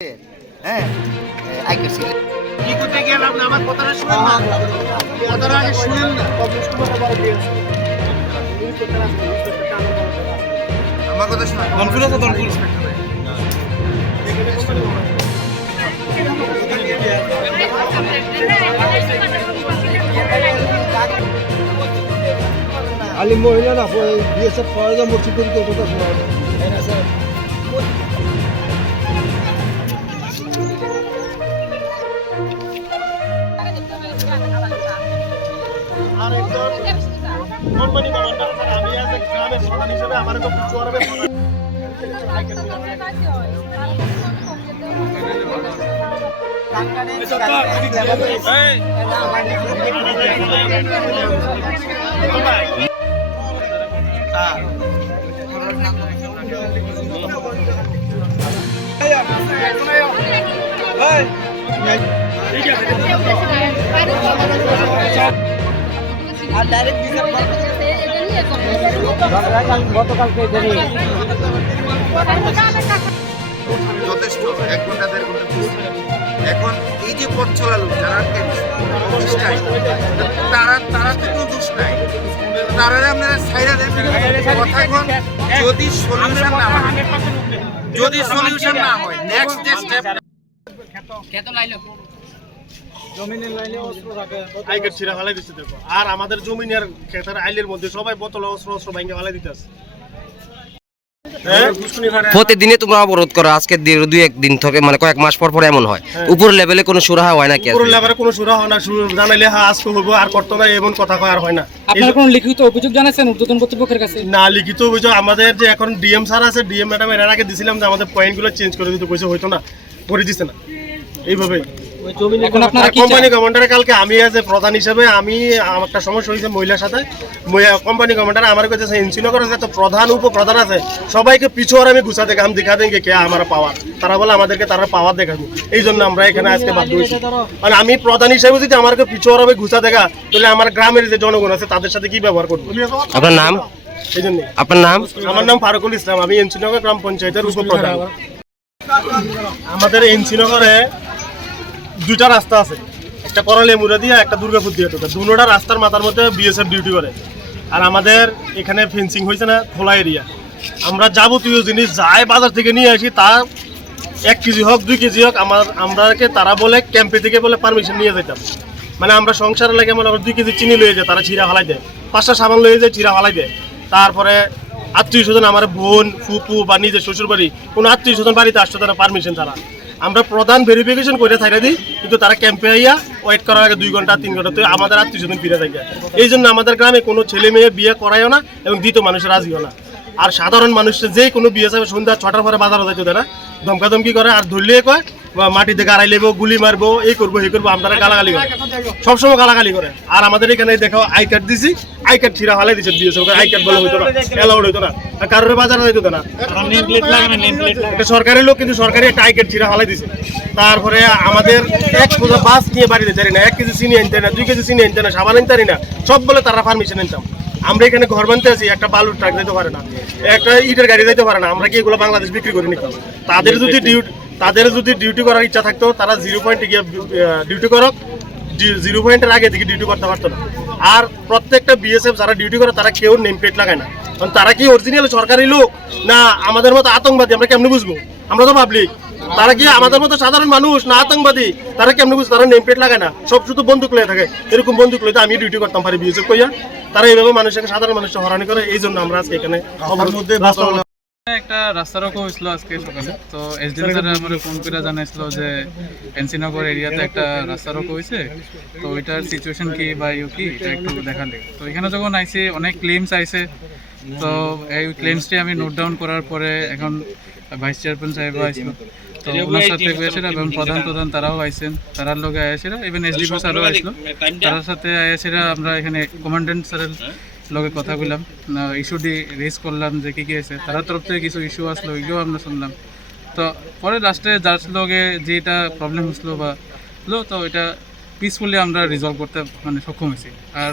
হ্যাঁ আইকেছি কি করতে গেলাম না আমার কথাটা শুনেন না কথাটা আগে শুনেন না আমার কথা শুনুন দলপুর আছে দলপুর আলি মহিলা না বিএসএফ ফরাজা মসজিদের কথা শোনা আর একজন কোম্পানি কমান্ডার আমি আজ গ্রামের প্রধান হিসেবে আমার তো চরবে আর ডাইরেক্ট গতকালকে যথেষ্ট 1 ঘন্টা 1.5 ঘন্টা এখন এই যে পথ চলালো যারা তারা তো কোনো দোষ নাই তারা আপনারা ছাইরা দেন কথাক্ষণ যদি সলিউশন না হয় নেক্সট যে স্টেপ জমিনের লাইনে অস্ত্র থাকে আইকেট ছিড়া ফেলাই দিচ্ছে দেখো আর আমাদের জমিনের ক্ষেতের আইলের মধ্যে সবাই বোতল অস্ত্র ভাঙে ফেলাই দিতেছে প্রতিদিনে তোমরা অবরোধ করো আজকে 2-1 দিন থেকে মানে কয়েক মাস পর পর এমন হয় উপর লেভেলে কোনো সুরাহা হয় না কি উপর লেভেলে কোনো সুরাহা হয় না জানাইলে হ্যাঁ আজকে হবো আর করতে না এমন কথা কয় আর হয় না আপনারা কোনো লিখিত অভিযোগ জানাচ্ছেন ঊর্ধ্বতন কর্তৃপক্ষের কাছে না লিখিত অভিযোগ আমাদের যে এখন ডিএম স্যার আছে ডিএম ম্যাডাম এর আগে দিছিলাম যে আমাদের পয়েন্টগুলো চেঞ্জ করে দিতে কইছে হইতো না করে দিছে না এইভাবেই এখন আপনারা কি কোম্পানি কমান্ডার কালকে আমি আজ প্রধান হিসেবে আমি একটা সমস্যা হয়েছে মহিলার সাথে কোম্পানি কমান্ডার আমার কাছে ইনসিনগর আছে তো প্রধান উপপ্রধান আছে সবাইকে পিছুয়ার আমি গুছাতে কাম দেখা দেন কে আমার পাওয়ার তারা বলে আমাদেরকে তারা পাওয়ার দেখাবো এই জন্য আমরা এখানে আজকে বাধ্য হয়েছি আর আমি প্রধান হিসেবে যদি আমাকে পিছুয়ার আমি গুছা দেখা তাহলে আমার গ্রামের যে জনগণ আছে তাদের সাথে কি ব্যবহার করবো আপনার নাম এই জন্য আপনার নাম আমার নাম ফারুকুল ইসলাম আমি এনসিনগর গ্রাম পঞ্চায়েতের উপপ্রধান আমাদের এনসিনগরে 2টা রাস্তা আছে একটা করলে মুরাদিয়া একটা দুর্গাপুর দিয়ে দুটোটা রাস্তার মাথার মধ্যে বিএসএফ ডিউটি করে আর আমাদের এখানে ফেন্সিং হয়েছে না খোলা এরিয়া আমরা যাবতীয় জিনিস যাই বাজার থেকে নিয়ে আসি তা 1 কেজি হোক 2 কেজি হোক আমরাকে তারা বলে ক্যাম্পে থেকে বলে পারমিশন নিয়ে যেতাম মানে আমরা সংসারে লাগে মনে 2 কেজি চিনি লয়ে যায় তারা ছিঁড়া ফালাই দেয় 5টা সাবান লয়ে যায় ছিঁড়া ফালাই দেয় তারপরে আত্মীয় স্বজন আমার বোন ফুপু বা নিজের শ্বশুর বাড়ি কোনো আত্মীয় স্বজন বাড়িতে আসতো তারা পারমিশন ছাড়া আমরা প্রধান ভেরিফিকেশন করে থাইরা দিই কিন্তু তারা ক্যাম্পে আইয়া ওয়েট করার আগে 2 ঘন্টা 3 ঘন্টা তো আমাদের আত্মীয় স্বজন ফিরে থাকে এই জন্য আমাদের গ্রামে কোনো ছেলে মেয়ে বিয়ে করায়ও না এবং দ্বিতীয় মানুষের রাজিও না আর সাধারণ মানুষের যে কোনো বিয়ে যাবে সন্ধ্যা 6টার পরে বাজারে যাইতে দেয় না ধমকাধমকি করে আর ধরলে কয় মাটিতে গাড়াই লেবো গুলি মারবো এই করবো এই করবো আমরা গালাগালি করে সবসময় গালাগালি করে আর আমাদের এখানে দেখো আই কার্ড দিছি আই কার্ড ছিঁড়া ফালাই দিচ্ছে দিয়েছে আই কার্ড বলে হইতো না এলাউড হইতো না আর কারোর বাজারে যাইতো না এটা সরকারি লোক কিন্তু সরকারি একটা আই কার্ড ছিঁড়া ফালাই দিছে তারপরে আমাদের 1 সোজা বাস নিয়ে বাড়িতে যাই না 1 কেজি চিনি আনতে না 2 কেজি চিনি আনতে না সাবান আনতে না সব বলে তারা পারমিশন নিতাম আমরা এখানে ঘর বানতে আছি একটা বালুর ট্রাক যেতে পারে না একটা ইটের গাড়ি যেতে পারে না আমরা কি এগুলো বাংলাদেশ বিক্রি করে নিতাম তাদের যদি ডিউটি করার ইচ্ছা থাকতো তারা 0 পয়েন্টে গিয়ে ডিউটি করক 0 পয়েন্টের আগে থেকে ডিউটি করতে পারতো না আর প্রত্যেকটা বিএসএফ যারা ডিউটি করে তারা কেউ নেম প্লেট লাগায় না কারণ তারা কি অরিজিনাল সরকারি লোক না আমাদের মতো আতঙ্কবাদী আমরা কেমনে বুঝবো আমরা তো পাবলিক তারা কি আমাদের মতো সাধারণ মানুষ না আতঙ্কবাদী তারা কেমনে বুঝবো তারা নেম প্লেট লাগায় না সব শুধু বন্দুক লয়ে থাকে এরকম বন্দুক লইতে আমি ডিউটি করতাম পারি বিএসএফ কইয়া তারা এইভাবে মানুষকে সাধারণ মানুষকে হয়রানি করে এই জন্য আমরা আজকে এখানে একটা রাস্তা রোকো হয়েছিল আজকে সকালে তো এসডিএম স্যার আমার ফোন করে জানাইছিল যে এনসিনগর এরিয়াতে একটা রাস্তা রোকো হয়েছে তো ওইটার সিচুয়েশন কি বা কি এটা একটু দেখালে তো এখানে যখন আইসি অনেক ক্লেমস আইসে তো এই ক্লেমসটি আমি নোট ডাউন করার পরে এখন ভাইস চেয়ারম্যান সাহেবও আইছিল তো ওনার সাথে গেছিল এবং প্রধান তারাও আইসেন তারার লোকে আইসেরা ইভেন এসডিপি স্যারও আইছিল তার সাথে আইসেরা আমরা এখানে কমান্ডেন্ট স্যারের লগে কথা বললাম ইস্যুটি রেজ করলাম যে কী আছে তার তরফ থেকে কিছু ইস্যু আসলো ওইগুলো আমরা শুনলাম তো পরে লাস্টে যার লগে যেটা প্রবলেম হচ্ছিলো বা তো এটা পিসফুলি আমরা রিজলভ করতে মানে সক্ষম হয়েছি আর